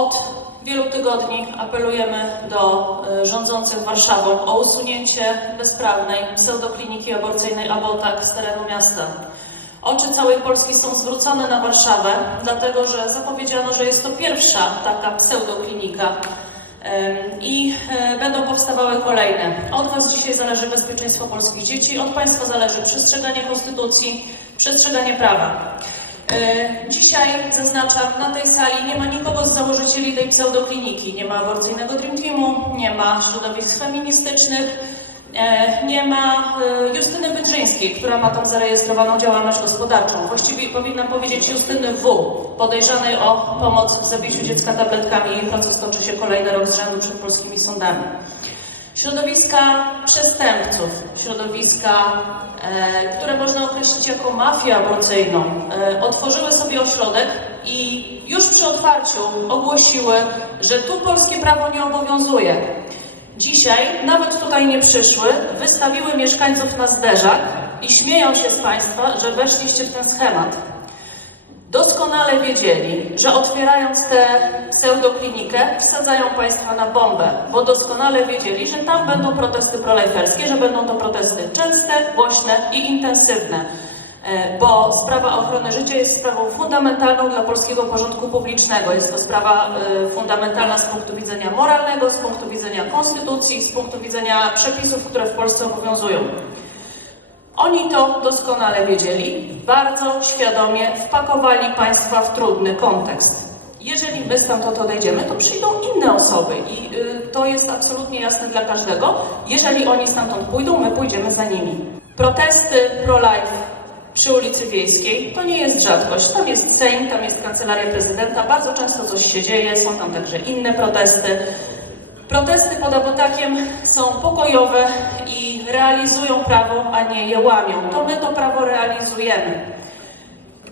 Od wielu tygodni apelujemy do y, rządzących Warszawą o usunięcie bezprawnej pseudokliniki aborcyjnej Abortak z terenu miasta. Oczy całej Polski są zwrócone na Warszawę, dlatego że zapowiedziano, że jest to pierwsza taka pseudoklinika i e, będą powstawały kolejne. Od Was dzisiaj zależy bezpieczeństwo polskich dzieci, od Państwa zależy przestrzeganie konstytucji, przestrzeganie prawa. E, Dzisiaj, zaznaczam, na tej sali nie ma nikogo z założycieli tej pseudokliniki. Nie ma aborcyjnego Dream Teamu, nie ma środowisk feministycznych, e, nie ma e, Justyny Bydrzyńskiej, która ma tam zarejestrowaną działalność gospodarczą. Właściwie powinnam powiedzieć Justyny W., podejrzanej o pomoc w zabiciu dziecka tabletkami. Proces toczy się kolejny rok z rzędu przed polskimi sądami. Środowiska przestępców, środowiska, e, które można określić jako mafię aborcyjną, e, otworzyły sobie ośrodek i już przy otwarciu ogłosiły, że tu polskie prawo nie obowiązuje. Dzisiaj, nawet tutaj nie przyszły, wystawiły mieszkańców na zderzak i śmieją się z Państwa, że weszliście w ten schemat. Doskonale wiedzieli, że otwierając tę pseudoklinikę wsadzają Państwa na bombę, bo doskonale wiedzieli, że tam będą protesty prolejferskie, że będą to protesty częste, głośne i intensywne. E, Bo sprawa ochrony życia jest sprawą fundamentalną dla polskiego porządku publicznego. Jest to sprawa e, fundamentalna z punktu widzenia moralnego, z punktu widzenia konstytucji, z punktu widzenia przepisów, które w Polsce obowiązują. Oni to doskonale wiedzieli, bardzo świadomie wpakowali państwa w trudny kontekst. Jeżeli my stamtąd odejdziemy, to przyjdą inne osoby i y, to jest absolutnie jasne dla każdego. Jeżeli oni stamtąd pójdą, my pójdziemy za nimi. Protesty pro-life przy ulicy Wiejskiej to nie jest rzadkość. Tam jest Sejm, tam jest Kancelaria Prezydenta, bardzo często coś się dzieje, są tam także inne protesty. Protesty pod Abotakiem są pokojowe i realizują prawo, a nie je łamią. To my to prawo realizujemy.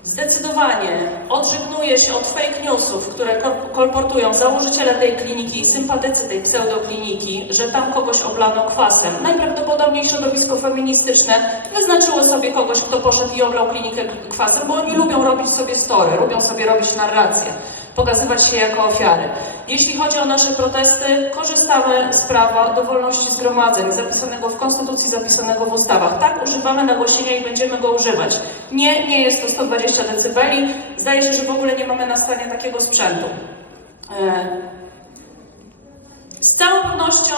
Zdecydowanie odżegnuję się od fake newsów, które kol- kolportują założyciele tej kliniki i sympatycy tej pseudokliniki, że tam kogoś oblano kwasem. Najprawdopodobniej środowisko feministyczne wyznaczyło sobie kogoś, kto poszedł i oblał klinikę kwasem, bo oni lubią robić sobie story, lubią sobie robić narrację, pokazywać się jako ofiary. Jeśli chodzi o nasze protesty, korzystamy z prawa do wolności zgromadzeń, zapisanego w Konstytucji, zapisanego w ustawach. Tak, używamy nagłośnienia i będziemy go używać. Nie, nie jest to 120 dB. Zdaje się, że w ogóle nie mamy na stanie takiego sprzętu. E, z całą pewnością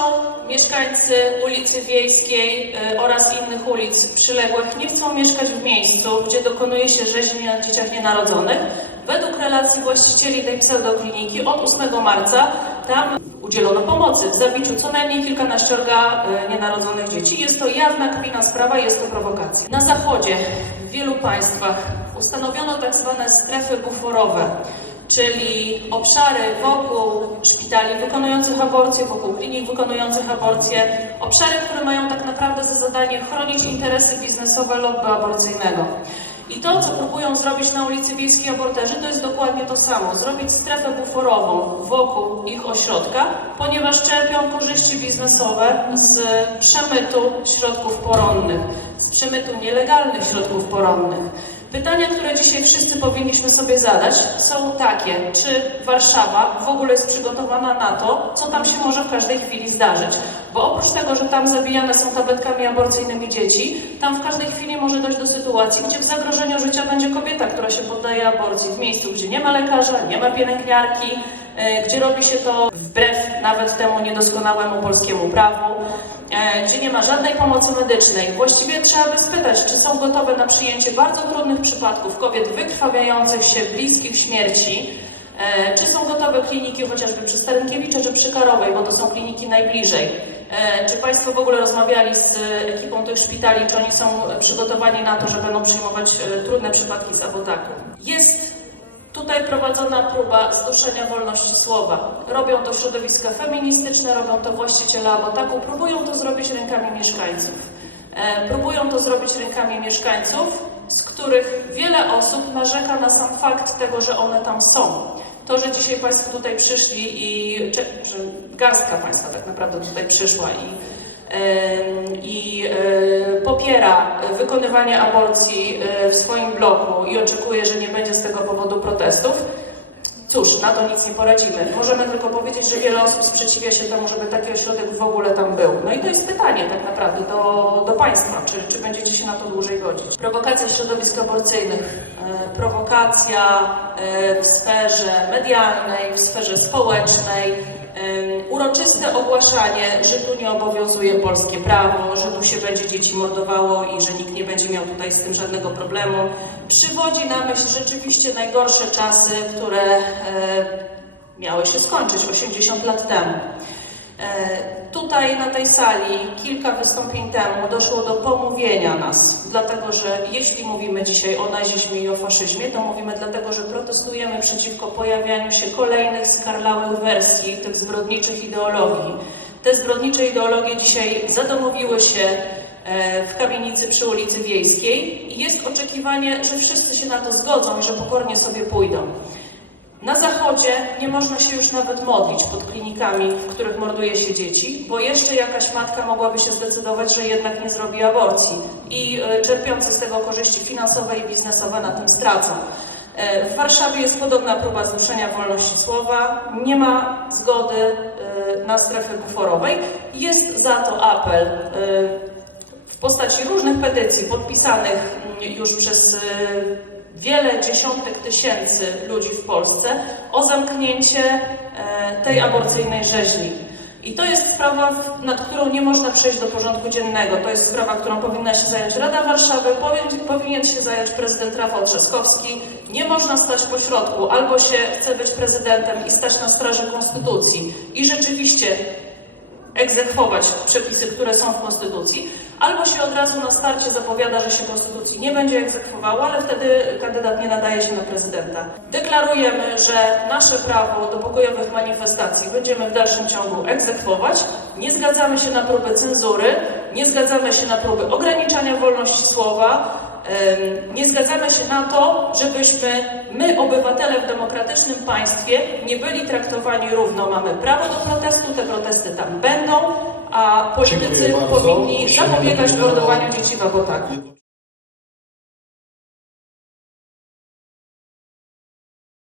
mieszkańcy ulicy Wiejskiej e, oraz innych ulic przyległych nie chcą mieszkać w miejscu, gdzie dokonuje się rzeźni na dzieciach nienarodzonych. Według relacji właścicieli tej pseudokliniki od 8 marca tam udzielono pomocy w zabiciu co najmniej kilkanaściorga e, nienarodzonych dzieci. Jest to jawna kpina sprawa, jest to prowokacja. Na zachodzie, w wielu państwach ustanowiono tak zwane strefy buforowe czyli obszary wokół szpitali wykonujących aborcje, wokół klinik wykonujących aborcje, obszary, które mają tak naprawdę za zadanie chronić interesy biznesowe lobby aborcyjnego. I to, co próbują zrobić na ulicy Wiejskiej aborterzy, to jest dokładnie to samo. Zrobić strefę buforową wokół ich ośrodka, ponieważ czerpią korzyści biznesowe z przemytu środków poronnych, z przemytu nielegalnych środków poronnych. Pytania, które dzisiaj wszyscy powinniśmy sobie zadać, są takie: czy Warszawa w ogóle jest przygotowana na to, co tam się może w każdej chwili zdarzyć? Bo oprócz tego, że tam zabijane są tabletkami aborcyjnymi dzieci, tam w każdej chwili może dojść do sytuacji, gdzie w zagrożeniu życia będzie kobieta, która się poddaje aborcji w miejscu, gdzie nie ma lekarza, nie ma pielęgniarki, e, gdzie robi się to wbrew nawet temu niedoskonałemu polskiemu prawu, e, gdzie nie ma żadnej pomocy medycznej. Właściwie trzeba by spytać, czy są gotowe na przyjęcie bardzo trudnych przypadków kobiet wykrwawiających się, bliskich śmierci, e, czy są gotowe kliniki chociażby przy Starynkiewicza czy przy Karowej, bo to są kliniki najbliżej. E, Czy Państwo w ogóle rozmawiali z ekipą tych szpitali, czy oni są przygotowani na to, że będą przyjmować e, trudne przypadki z abotaku? Jest Tutaj prowadzona próba zduszenia wolności słowa. Robią to środowiska feministyczne, robią to właściciele Abotaku, próbują to zrobić rękami mieszkańców. E, próbują to zrobić rękami mieszkańców, z których wiele osób narzeka na sam fakt tego, że one tam są. To, że dzisiaj Państwo tutaj przyszli i że garstka Państwa tak naprawdę tutaj przyszła i i e, popiera wykonywanie aborcji e, w swoim bloku i oczekuje, że nie będzie z tego powodu protestów. Cóż, na to nic nie poradzimy. Możemy tylko powiedzieć, że wiele osób sprzeciwia się temu, żeby taki ośrodek w ogóle tam był. No i to jest pytanie tak naprawdę do, do Państwa, czy, czy będziecie się na to dłużej godzić. Prowokacja środowisk aborcyjnych, e, prowokacja e, w sferze medialnej, w sferze społecznej, uroczyste ogłaszanie, że tu nie obowiązuje polskie prawo, że tu się będzie dzieci mordowało i że nikt nie będzie miał tutaj z tym żadnego problemu, przywodzi na myśl rzeczywiście najgorsze czasy, które e, miały się skończyć 80 lat temu. E, Tutaj na tej sali kilka wystąpień temu doszło do pomówienia nas, dlatego że jeśli mówimy dzisiaj o nazizmie i o faszyzmie, to mówimy dlatego, że protestujemy przeciwko pojawianiu się kolejnych skarlałych wersji tych zbrodniczych ideologii. Te zbrodnicze ideologie dzisiaj zadomowiły się e, w kamienicy przy ulicy Wiejskiej i jest oczekiwanie, że wszyscy się na to zgodzą i że pokornie sobie pójdą. Na zachodzie nie można się już nawet modlić pod klinikami, w których morduje się dzieci, bo jeszcze jakaś matka mogłaby się zdecydować, że jednak nie zrobi aborcji i e, czerpiące z tego korzyści finansowe i biznesowe na tym stracą. E, W Warszawie jest podobna próba zduszenia wolności słowa. Nie ma zgody e, na strefę buforowej. Jest za to apel w postaci różnych petycji podpisanych mm, już przez wiele dziesiątek tysięcy ludzi w Polsce o zamknięcie e, tej aborcyjnej rzeźni. I to jest sprawa, nad którą nie można przejść do porządku dziennego. To jest sprawa, którą powinna się zająć Rada Warszawy, powinien, się zająć prezydent Rafał Trzaskowski. Nie można stać po środku. Albo się chce być prezydentem i stać na straży konstytucji i rzeczywiście egzekwować przepisy, które są w Konstytucji, albo się od razu na starcie zapowiada, że się Konstytucji nie będzie egzekwowało, ale wtedy kandydat nie nadaje się na prezydenta. Deklarujemy, że nasze prawo do pokojowych manifestacji będziemy w dalszym ciągu egzekwować. Nie zgadzamy się na próby cenzury, nie zgadzamy się na próby ograniczania wolności słowa, Nie zgadzamy się na to, żebyśmy my, obywatele w demokratycznym państwie, nie byli traktowani równo. Mamy prawo do protestu, te protesty tam będą, a politycy powinni zapobiegać mordowaniu dzieci w abortach. Jedno-